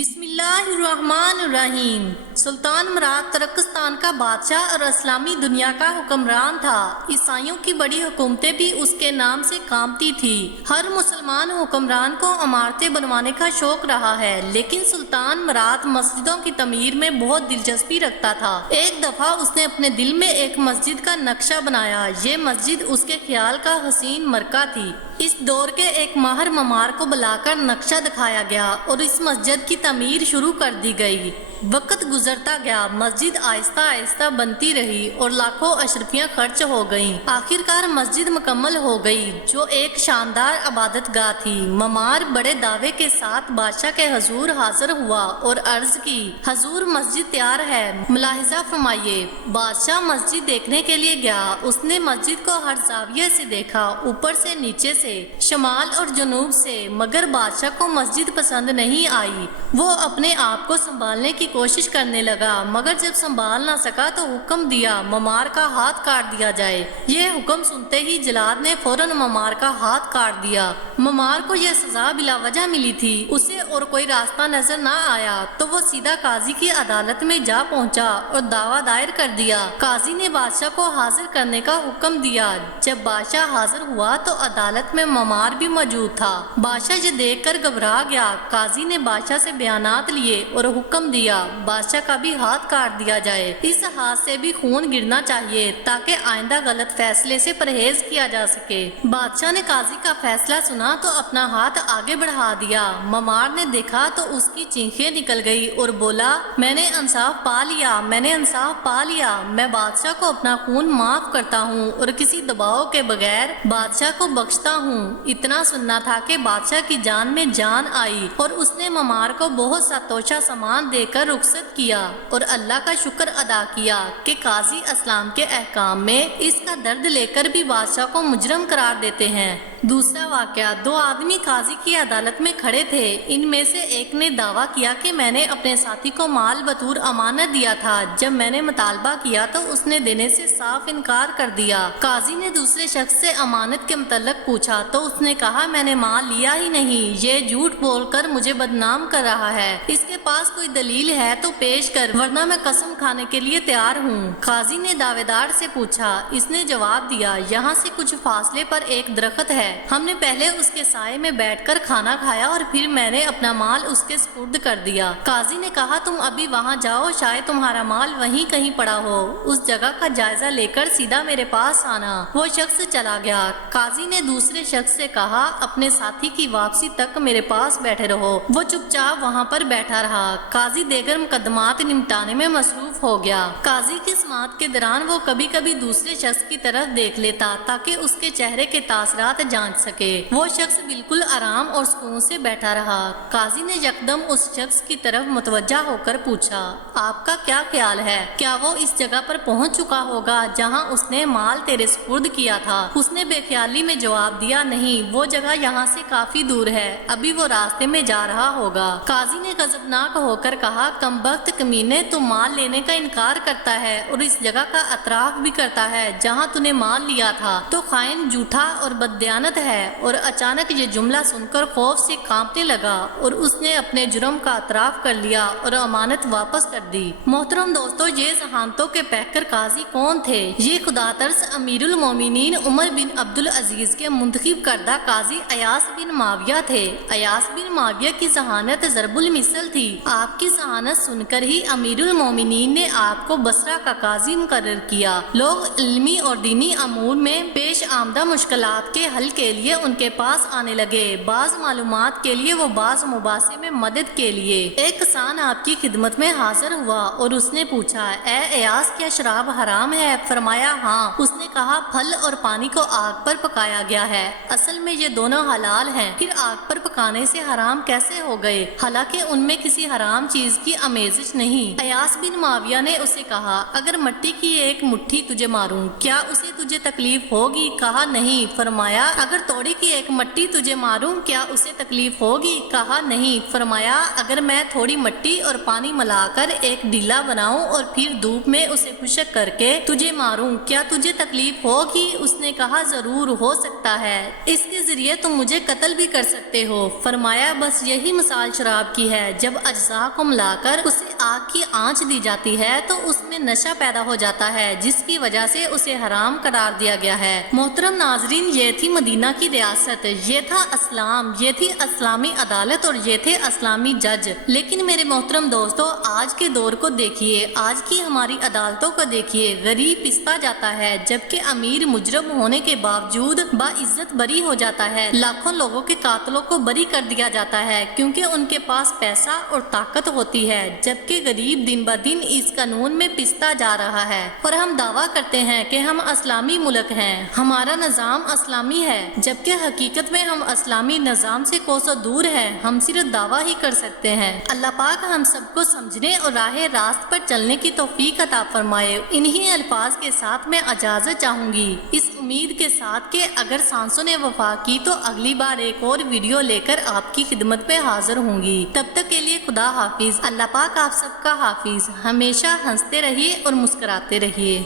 بسم اللہ الرحمن الرحیم۔ سلطان مراد ترکستان کا بادشاہ اور اسلامی دنیا کا حکمران تھا۔ عیسائیوں کی بڑی حکومتیں بھی اس کے نام سے کامتی تھی۔ ہر مسلمان حکمران کو عمارتیں بنوانے کا شوق رہا ہے، لیکن سلطان مراد مسجدوں کی تعمیر میں بہت دلچسپی رکھتا تھا۔ ایک دفعہ اس نے اپنے دل میں ایک مسجد کا نقشہ بنایا۔ یہ مسجد اس کے خیال کا حسین مرکہ تھی۔ اس دور کے ایک ماہر معمار کو بلا کر نقشہ دکھایا گیا اور اس مسجد کی تعمیر شروع کر دی گئی۔ وقت گزرتا گیا، مسجد آہستہ آہستہ بنتی رہی اور لاکھوں اشرفیاں خرچ ہو گئیں۔ آخر کار مسجد مکمل ہو گئی، جو ایک شاندار عبادت گاہ تھی۔ معمار بڑے دعوے کے ساتھ بادشاہ کے حضور حاضر ہوا اور عرض کی، حضور مسجد تیار ہے، ملاحظہ فرمائیے۔ بادشاہ مسجد دیکھنے کے لیے گیا۔ اس نے مسجد کو ہر زاویے سے دیکھا، اوپر سے، نیچے سے، شمال اور جنوب سے، مگر بادشاہ کو مسجد پسند نہیں آئی۔ وہ اپنے آپ کو سنبھالنے کی کوشش کرنے لگا، مگر جب سنبھال نہ سکا تو حکم دیا معمار کا ہاتھ کاٹ دیا جائے۔ یہ حکم سنتے ہی جلاد نے فوراً معمار کا ہاتھ کاٹ دیا۔ معمار کو یہ سزا بلا وجہ ملی تھی، اسے اور کوئی راستہ نظر نہ آیا تو وہ سیدھا قاضی کی عدالت میں جا پہنچا اور دعویٰ دائر کر دیا۔ قاضی نے بادشاہ کو حاضر کرنے کا حکم دیا۔ جب بادشاہ حاضر ہوا تو عدالت میں معمار بھی موجود تھا۔ بادشاہ یہ دیکھ کر گھبرا گیا۔ قاضی نے بادشاہ سے بیانات لیے اور حکم دیا بادشاہ کا بھی ہاتھ کاٹ دیا جائے۔ اس ہاتھ سے بھی خون گرنا چاہیے تاکہ آئندہ غلط فیصلے سے پرہیز کیا جا سکے۔ بادشاہ نے قاضی کا فیصلہ سنا تو اپنا ہاتھ آگے بڑھا دیا۔ معمار نے دیکھا تو اس کی چینخیں نکل گئی اور بولا، میں نے انصاف پا لیا، میں نے انصاف پا لیا۔ میں بادشاہ کو اپنا خون معاف کرتا ہوں اور کسی دباؤ کے بغیر بادشاہ کو بخشتا ہوں۔ اتنا سننا تھا کہ بادشاہ کی جان میں جان آئی اور اس نے معمار کو بہت سا توشہ سامان دے کر رخصت کیا اور اللہ کا شکر ادا کیا کہ قاضی اسلام کے احکام میں اس کا درد لے کر بھی بادشاہ کو مجرم قرار دیتے ہیں۔ دوسرا واقعہ، دو آدمی قاضی کی عدالت میں کھڑے تھے۔ ان میں سے ایک نے دعویٰ کیا کہ میں نے اپنے ساتھی کو مال بطور امانت دیا تھا۔ جب میں نے مطالبہ کیا تو اس نے دینے سے صاف انکار کر دیا۔ قاضی نے دوسرے شخص سے امانت کے متعلق پوچھا تو اس نے کہا، میں نے مال لیا ہی نہیں، یہ جھوٹ بول کر مجھے بدنام کر رہا ہے۔ اس کے پاس کوئی دلیل ہے تو پیش کر، ورنہ میں قسم کھانے کے لیے تیار ہوں۔ قاضی نے دعوے دار سے پوچھا۔ اس نے جواب دیا، یہاں سے کچھ فاصلے پر ایک درخت ہے، ہم نے پہلے اس کے سائے میں بیٹھ کر کھانا کھایا اور پھر میں نے اپنا مال اس کے سپرد کر دیا۔ قاضی نے کہا، تم ابھی وہاں جاؤ، شاید تمہارا مال وہیں کہیں پڑا ہو، اس جگہ کا جائزہ لے کر سیدھا میرے پاس آنا۔ وہ شخص چلا گیا۔ قاضی نے دوسرے شخص سے کہا، اپنے ساتھی کی واپسی تک میرے پاس بیٹھے رہو۔ وہ چپ چاپ وہاں پر بیٹھا رہا۔ قاضی دیگر مقدمات نمٹانے میں مصروف ہو گیا۔ قاضی کی سماعت کے دوران وہ کبھی کبھی دوسرے شخص کی طرف دیکھ لیتا تاکہ اس کے چہرے کے تاثرات جانچ سکے۔ وہ شخص بالکل آرام اور سکون سے بیٹھا رہا۔ قاضی نے یکدم اس شخص کی طرف متوجہ ہو کر پوچھا، آپ کا کیا خیال ہے؟ کیا وہ اس جگہ پر پہنچ چکا ہوگا جہاں اس نے مال تیرے سپرد کیا تھا؟ اس نے بے خیالی میں جواب دیا، نہیں، وہ جگہ یہاں سے کافی دور ہے، ابھی وہ راستے میں جا رہا ہوگا۔ قاضی نے غضبناک ہو کر کہا، کمبخت کمینے، تو مال لینے کا انکار کرتا ہے اور اس جگہ کا اعتراف بھی کرتا ہے جہاں تو نے مال لیا تھا، تو خائن، جھوٹا اور بددیانت ہے۔ اور اچانک یہ جملہ سن کر خوف سے کانپنے لگا اور اس نے اپنے جرم کا اعتراف کر لیا اور امانت واپس کر دی۔ محترم دوستو، یہ ذہانتوں کے پیکر قاضی کون تھے؟ یہ خدا ترس امیر المومنین عمر بن عبدالعزیز کے منتخب کردہ قاضی ایاس بن معاویہ تھے۔ ایاس بن معاویہ کی ذہانت ضرب المثل تھی۔ آپ کی ذہانت سن کر ہی امیر المومنین نے آپ کو بصرہ کا قاضی مقرر کیا۔ لوگ علمی اور دینی امور میں پیش آمدہ مشکلات کے حل کے لیے ان کے پاس آنے لگے، بعض معلومات کے لیے وہ بعض مباحثے میں مدد کے لیے۔ ایک کسان آپ کی خدمت میں حاضر ہوا اور اس نے پوچھا، اے ایاس، کیا شراب حرام ہے؟ فرمایا، ہاں۔ اس نے کہا، پھل اور پانی کو آگ پر پکایا گیا ہے، اصل میں یہ دونوں حلال ہیں، پھر آگ پر پکانے سے حرام کیسے ہو گئے؟ حالانکہ ان میں کسی حرام چیز کی آمیزش نہیں۔ ایاس بن معاویہ نے اسے کہا، اگر مٹی کی ایک مٹھی تجھے ماروں، کیا اسے تجھے تکلیف ہوگی؟ کہا، نہیں۔ فرمایا، اگر توڑی کی ایک مٹی تجھے ماروں کیا اسے تکلیف ہوگی؟ کہا نہیں۔ فرمایا اگر میں تھوڑی مٹی اور پانی ملا کر ایک ڈیلا بناؤں اور پھر دھوپ میں اسے خشک کر کے تجھے ماروں کیا تجھے تکلیف ہوگی؟ اس نے کہا ضرور ہو سکتا ہے، اس کے ذریعے تم مجھے قتل بھی کر سکتے ہو۔ فرمایا بس یہی مثال شراب کی ہے، جب اجزاء کو ملا کر اسے آگ کی آنچ دی جاتی ہے تو اس میں نشہ پیدا ہو جاتا ہے، جس کی وجہ سے اسے حرام قرار دیا گیا ہے۔ محترم ناظرین، یہ تھی مدینہ کی ریاست، یہ تھا اسلام، یہ تھی اسلامی عدالت اور یہ تھے اسلامی جج۔ لیکن میرے محترم دوستو، آج کے دور کو دیکھیے، آج کی ہماری عدالتوں کو دیکھیے، غریب پستا جاتا ہے جبکہ امیر مجرم ہونے کے باوجود باعزت بری ہو جاتا ہے۔ لاکھوں لوگوں کے قاتلوں کو بری کر دیا جاتا ہے کیونکہ ان کے پاس پیسہ اور طاقت ہوتی ہے، جبکہ غریب دن بہ دن اس قانون میں پستا جا رہا ہے۔ اور ہم دعویٰ کرتے ہیں کہ ہم اسلامی ملک ہیں، ہمارا نظام اسلامی ہے، جبکہ حقیقت میں ہم اسلامی نظام سے کوسوں دور ہیں۔ ہم صرف دعویٰ ہی کر سکتے ہیں۔ اللہ پاک ہم سب کو سمجھنے اور راہ راست پر چلنے کی توفیق عطا فرمائے۔ انہی الفاظ کے ساتھ میں اجازت چاہوں گی، اس امید کے ساتھ کہ اگر سانسوں نے وفا کی تو اگلی بار ایک اور ویڈیو لے کر آپ کی خدمت میں حاضر ہوں گی۔ تب تک کے لیے خدا حافظ۔ اللہ پاک آپ سب کا حافظ۔ ہمیشہ ہنستے رہیے اور مسکراتے رہیے۔